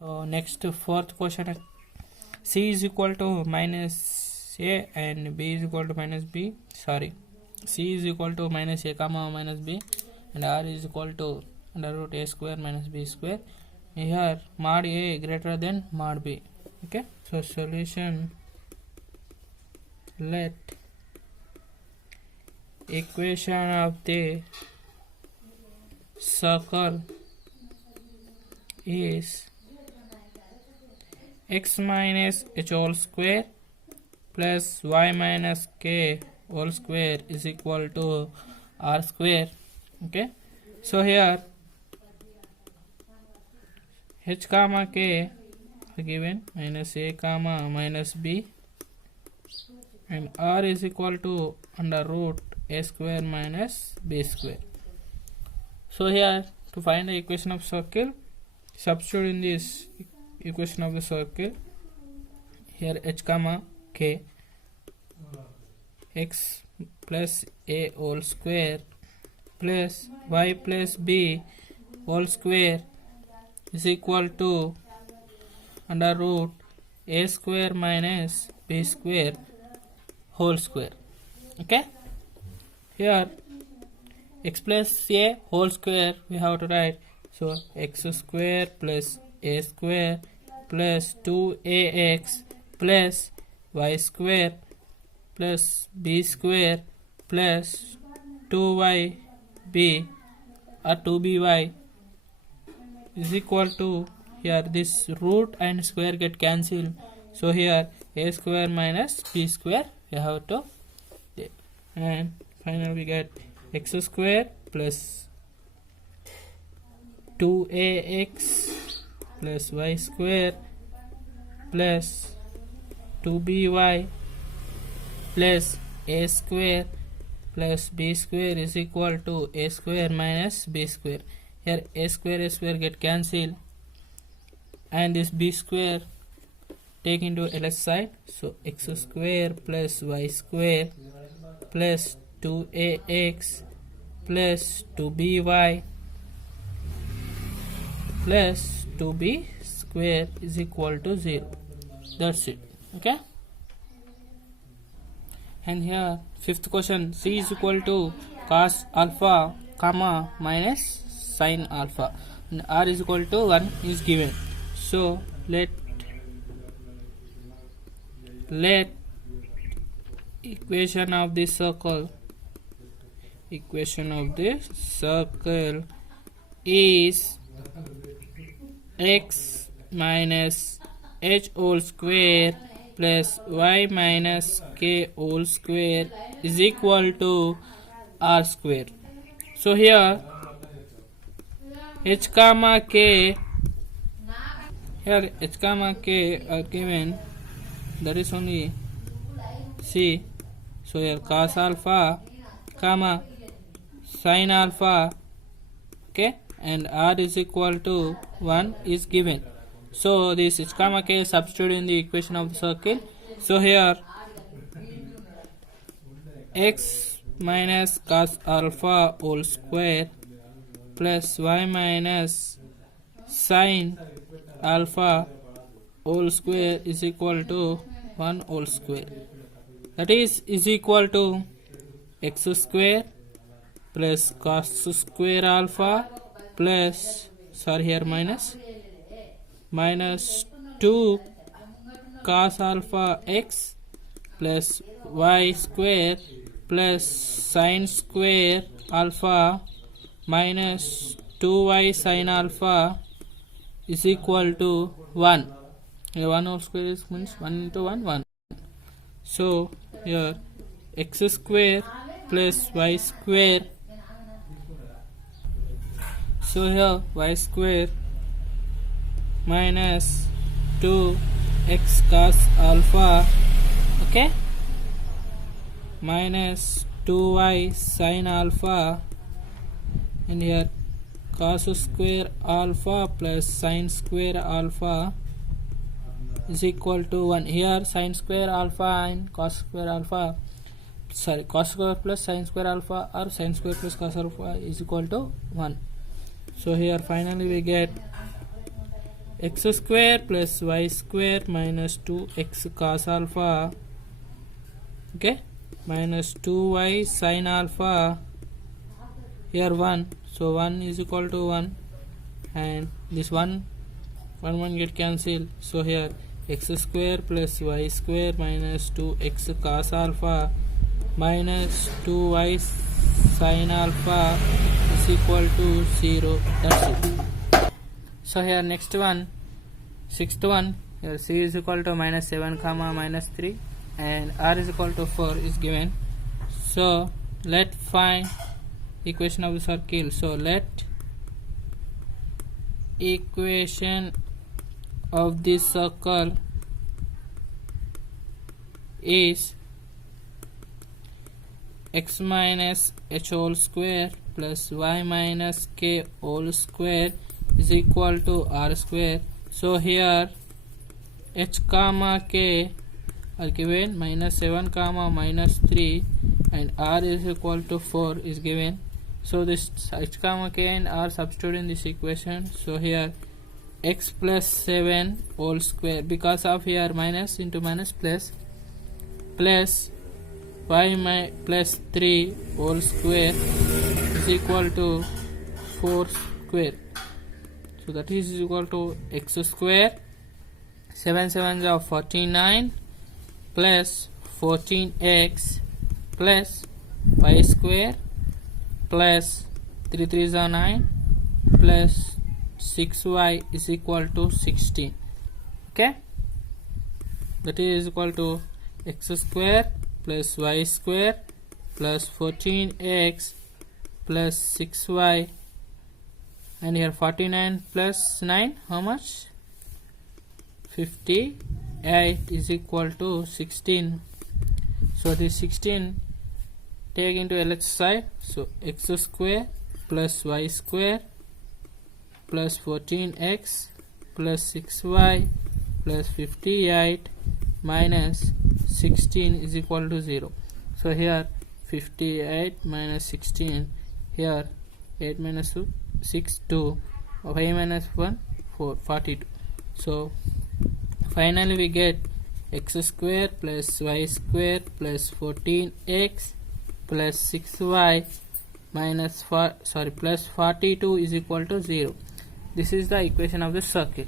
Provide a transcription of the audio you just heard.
Next fourth question, c is equal to minus a and b is equal to minus b. Sorry, c is equal to minus a comma minus b and r is equal to under root a square minus b square. Here mod a greater than mod b. Okay, so solution, let equation of the circle is x minus h whole square plus y minus k whole square is equal to r square. Okay, so here h comma k are given minus a comma minus b and r is equal to under root a square minus b square. So here to find the equation of circle, substitute in this equation of the circle. Here h comma k, x plus a whole square plus y plus b whole square is equal to under root a square minus b square whole square. Okay, here x plus a whole square we have to write, so x square plus a square plus 2ax plus y square plus b square plus 2yb or 2by is equal to, here this root and square get cancelled, so here a square minus b square we have to take, and finally we get x square plus 2ax plus y square plus 2by plus a square plus b square is equal to a square minus b square. Here a square get cancelled and this b square take into left side, so x square plus y square plus 2ax plus 2by plus 2b square is equal to 0. That's it. Okay, and here fifth question, c is equal to cos alpha comma minus sin alpha and r is equal to 1 is given. So let equation of the circle is x minus h whole square plus y minus k whole square is equal to r square. So here h comma k, here h comma k are given, that is only c, so here cos alpha comma sin alpha, okay, and r is equal to 1 is given. So this h comma k is substituted in the equation of the circle. So here x minus cos alpha whole square plus y minus sin alpha whole square is equal to 1 whole square, that is equal to x square plus cos square alpha plus, sorry here minus 2 cos alpha x plus y square plus sin square alpha minus 2y sin alpha is equal to 1. Here 1 whole square is means 1 into 1 1. So here x square plus y square, so here y square minus 2x cos alpha, okay, minus 2y sin alpha, and here cos square alpha plus sin square alpha is equal to 1. Here sin square alpha and cos square alpha, sorry, cos square plus sin square alpha or sin square plus cos alpha is equal to 1. So here finally we get x square plus y square minus 2x cos alpha, okay, minus 2y sin alpha, here 1, so 1 is equal to 1, and this 1 get cancelled, so here x square plus y square minus 2x cos alpha minus 2y sin alpha is equal to 0. That's it. So here next one, sixth one, here c is equal to minus 7 comma minus 3 and r is equal to 4 is given. So let find equation of the circle. So let equation of this circle is x minus h whole square plus y minus k whole square is equal to r square. So here h comma k are given, minus 7 comma minus 3 and r is equal to 4 is given. So this h comma k and r substitute in this equation. So here x plus 7 whole square, because of here minus into minus plus y plus 3 whole square is equal to 4 square. So that is equal to x square, 7 7s are 49 plus 14x plus y square plus 3 3s are 9 plus 6y is equal to 16. Okay, that is equal to x square plus y square plus 14x plus 6y, and here 49 plus 9, how much? 58 is equal to 16. So this 16 take into LHS side, so x square plus y square plus 14x plus 6y plus 58 minus 16 is equal to 0. So here 58 minus 16, here 8 minus 2, 6, 2, 5 minus 1, 4, 42. So finally we get x square plus y square plus 14x plus 6y minus plus 42 is equal to 0. This is the equation of the circle.